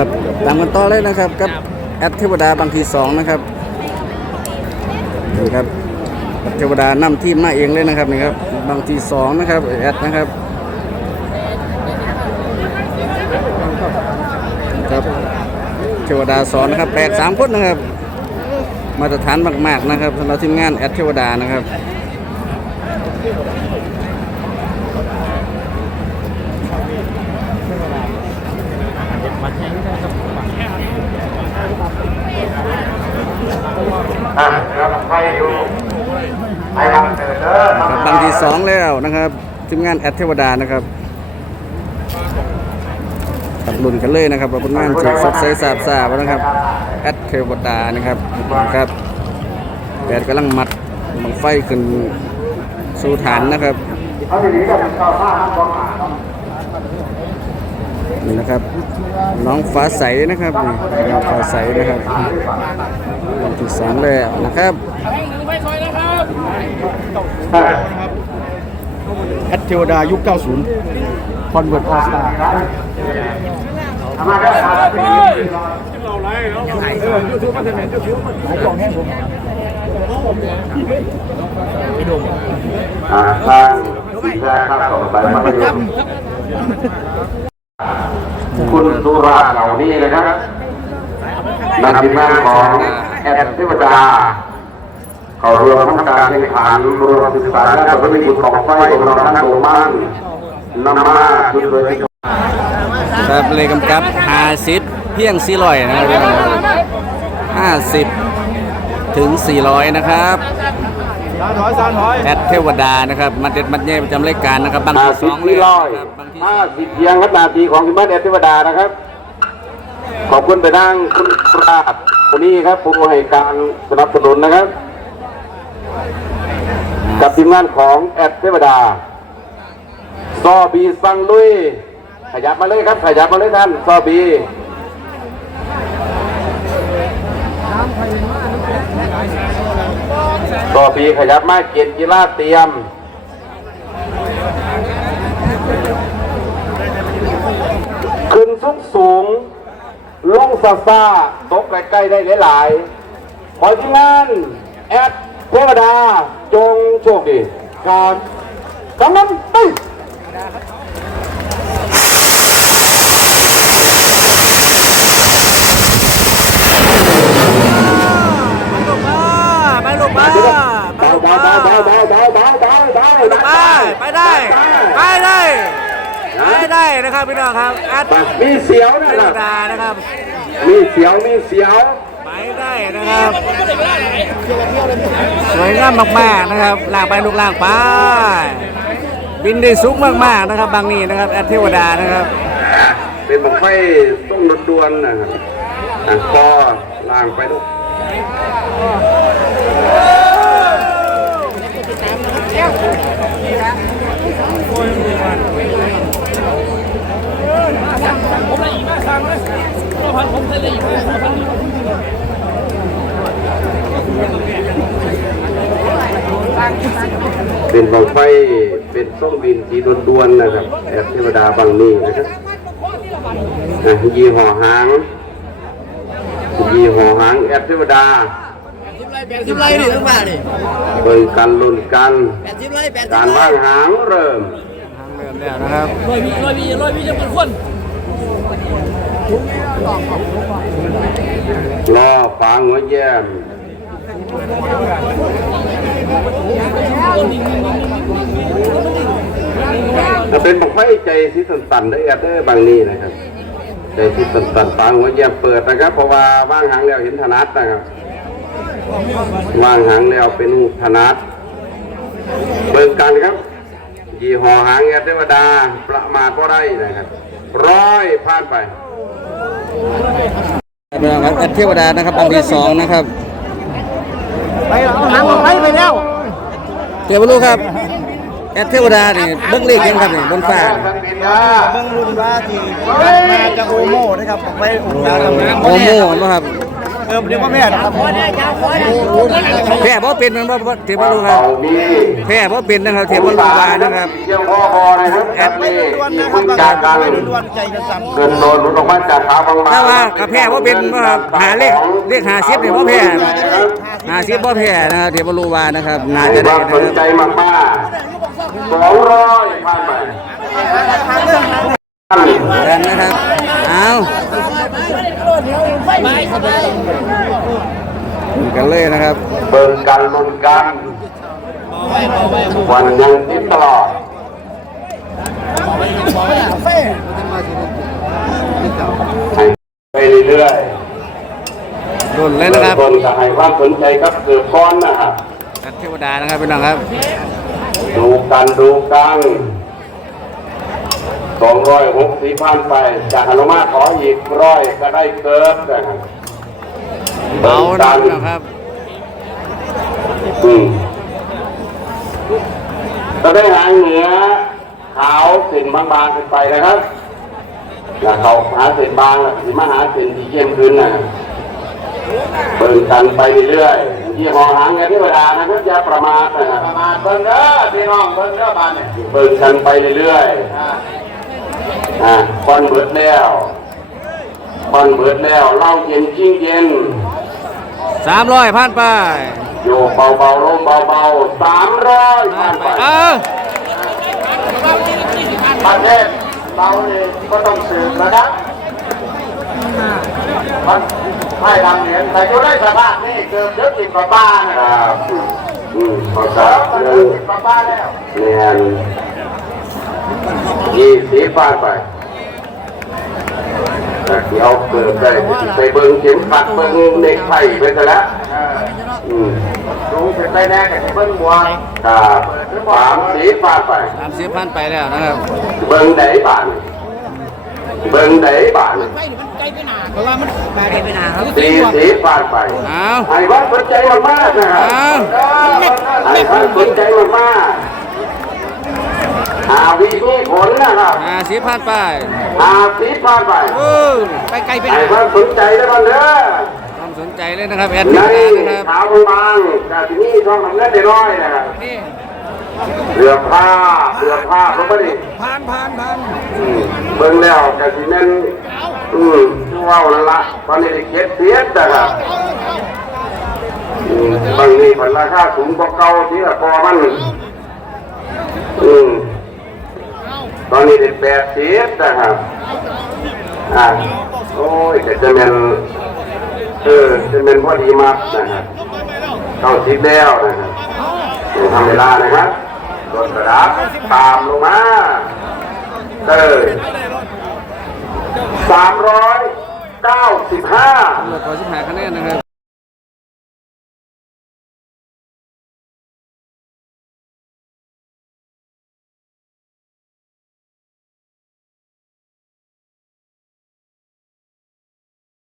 ครับตามกันต่อเลยนะครับกับแอดเทวดาบางทีสองนะครับนี่ครับแอดเทวดานำทีมมาเองเลยนะครับนี่ครับบางทีสองนะครับแอดนะครับครับเทวดาสอนนะครับแปดสามคนนะครับ มาตรฐานมากๆนะครับสำหรับทีมงานแอดเทวดานะครับ อะครับไปอยู่ไปครับเดินเด้อครับบางทีสองแล้วนะครับทีมงานแอดเทวดานะครับตัดลุนกันเลยนะครับว่าผลงานจะสดใสสาบสาบนะครับแอดเทวดานะครับครับแดดกำลังมัดบังไฟขึ้นสู่ฐานนะครับเขาจะหนีกับชาวบ้านกองหา นี่นะครับ น้องฟ้าใสนะครับนี่น้องฟ้าใสนะครับบางทีสองแล้วนะครับแอดเทวดายุค 90 คอนเวิร์ตออสตาทำมาได้ครับอ่าทางสีแรกครับต่อไปมัธยม คุณสุราเหล่านี้นะครับนักทีมงานของแอดเทวดาเขารวมทั้งการแข่งขันรวมศึกษาและประพฤติของไฟของเราทั้งโรงบ้านนำมาชุดเลยครับเลยกำกับหาสิบเพียงสี่ร้อยนะครับห้าสิบถึงสี่ร้อยนะครับสานถอยสานถอยแอดเทวดานะครับ มัดเด็ดมัดเย่ประจำรายการนะครับบางห้าที่สสิบองเลยที่ร้อยครับ บางที่ห้าสิเพียงครับนาทีของทีมบ้านแอดเทวดานะครับ ขอบคุณไปทางคุณปราดคนนี้ครับผู้ให้การสนับสนุนนะครับ กับทีมงานของแอดเทวดาซอบีสังลุย ขยับมาเลยครับ ขยับมาเลยท่านซอบีต่อปีขยับมาเกียรติกีฬาเตรียม สูงลงซาซาตกใกล้ๆได้หลายๆขอที่งานแอดเทวดาจงโชคดีการกำนันตึ้งไปลงมาไปลงมาไปลงมาไปได้ ไปได้นะครับพี่น้องครับแอดมีเสียวนะเทวครับดานะครับ มีเสียวมีเสียวไปได้นะครับ สวยงามมากๆนะครับล่างไปลูกล่างไปบินได้สูงมากๆนะครับ บางนี้นะครับแอดเทวดานะครับ เป็นบังไฟต้องดวนๆนะครับอะคอล่างไปลูก เป็นบังไฟเป็นส้มบินที่ดวนๆนะครับแอบเทวดาบางนี้นะครับอะยี่ห้อหางยี่ห้อหางแอบเทวดาแปดสิบไร่ดิทั้งบ้านนี่เบิ่งกันลุ้นกันแปดสิบไร่แปดสิบการไร่ว่างหางเริ่มเริ่มแล้วนะครับร้อยมีร้อยมีร้อยมีจะเป็นคนรอฟางหัวแย้มถ้า เป็นบังไฟใจที่สันๆได้แอบได้บางนี้นะครับใจที่สันๆฟางหัวแย้มเปิดนะครับเพราะว่าว่างหางแล้วเห็นถนัดนะครับว่างหางแล้วเป็นหูถนัดเบิ่งกันครับยี่ห้อหางแอดเทวดาประมาทก็ได้นะครับ ร้อยผ่านไปพี่น้องครับแอดเทวดานะครับบางที่สองนะครับ ไปเอาหางออกไปไปแล้วเกี่ยวกับลูกครับ แอเทวดานี่เบิ้งเลขยังครับนี่บนฟ้าเบื้องรุ่นว่าที่มาจากโอโม่นะครับอผมไม่โอโม่โอโม่นะครับเออเรียกว่าแม่นะครับแพ้เพราะเป็นมันเพราะเทพลูกครับแพ้เพราะเป็นนะครับเทพลูกบานะครับแอบไม่ล้วนนะครับการไม่ล้วนใจกระสับเกินโดนหลุดออกมาจากขาบางๆถ้าว่ากระแพ้เพราะเป็นหาเลขเลขหาเสียบเนี่ยเพาะแพ้หาเสียบเพราะแพ้นะเทพลูกบานะครับน่าจะได้นะครับ สองร้อยผ่านไปกันนะครับ เอากันเลยนะครับ เบิ่งกันลุ้นกันวันยังคิดตลอดไปเรื่อยๆรุ่นเลยนะครับต้นก็ให้ความสนใจกับเกือบก้อนนะครับเทวดานะครับพี่น้องครับ ดูกันดูกันสองร้อยหกสี่พันไป จากอนุมาขออีกร้อยก็ได้เกิดนะครับเอานะบิ่งพี่กัน้องครับอืมก็ได้หางเหนือขาวเส้นบางๆขึ้นไปนะครับแล้วเขาหาเส้นบางแล้วสิมาหาเส้นที่เข้มขึ้นนะครับเบิ่งกันไปเรื่อยๆ ที่หอหางเงินเทวดานะครับอย่าประมาทนะครับประมาทเบิ่งเด้อพี่น้องเบิ่งเด้อบ้านเนี่ยเบิ่งกันไปเรื่อยๆอ่าควันเบิดแล้วควันเบิดแล้วเหล่าเย็นจริงเย็น300ผ่านไปโยกเบาๆลงเบาๆสามร้อยผ่านไปเออประเทศเราเนี่ยก็ต้องสืบนะครับมัน ไม่ดังเหรียญแต่ก็ได้สภาพนี่เกินเยอะสิบกว่าบ้านนะครับอืมขอสามเกินสิบกว่าบ้านแล้วเนี่ยยี่สิบบ้านไปแต่เดี๋ยวเปิดได้ไปเบิ้งเข็มขัดเบิ้งเน็กไผ่ไปซะแล้วอืมรู้เป็นไปแน่กับเบิ้งบัวครับสามสีบ้านไป30ผ่านไปแล้วนะครับ เบิ่งไดบ้าน เบิ่งไดบ้านสี่สีผ่านไปเอาไอ้วัดสนใจมากๆนะครับเอาไอ้วัดสนใจมากๆหาวิมีผลนะครับ50ผ่านไปหาสีผ่านไปเออไปไกลไปหไอ้น่อยวัดสนใจแล้วกันเด้อความสนใจเลยนะครับแอดในมินนะครับขาวบางๆกับที่นี่ช่องทำเงินได้ร้อยนะครับนี่ เรือผ้าเรือผ้าลงไปดิผ่านผ่านผ่านอืมเบิ่งแล้วกะสิแม่นอืมเว้านั่นละตอนนี้ได้เก็บเสียแต่ละอืมบางนี่มันราคาสูงกว่าเก่าที่ละพอมันอืมตอนนี้ได้แปดเสียแต่ครับอ่าโอ้ยก็จะเป็นเออจะเป็นพอดีมากนะครับเข้าชิดแล้วนะครับต้องทำเวลานะครับ รถกระดาษตามลงมาเออสามร้อยเก้าสิบห้าตำรวชิบหายคะแนนนะครับ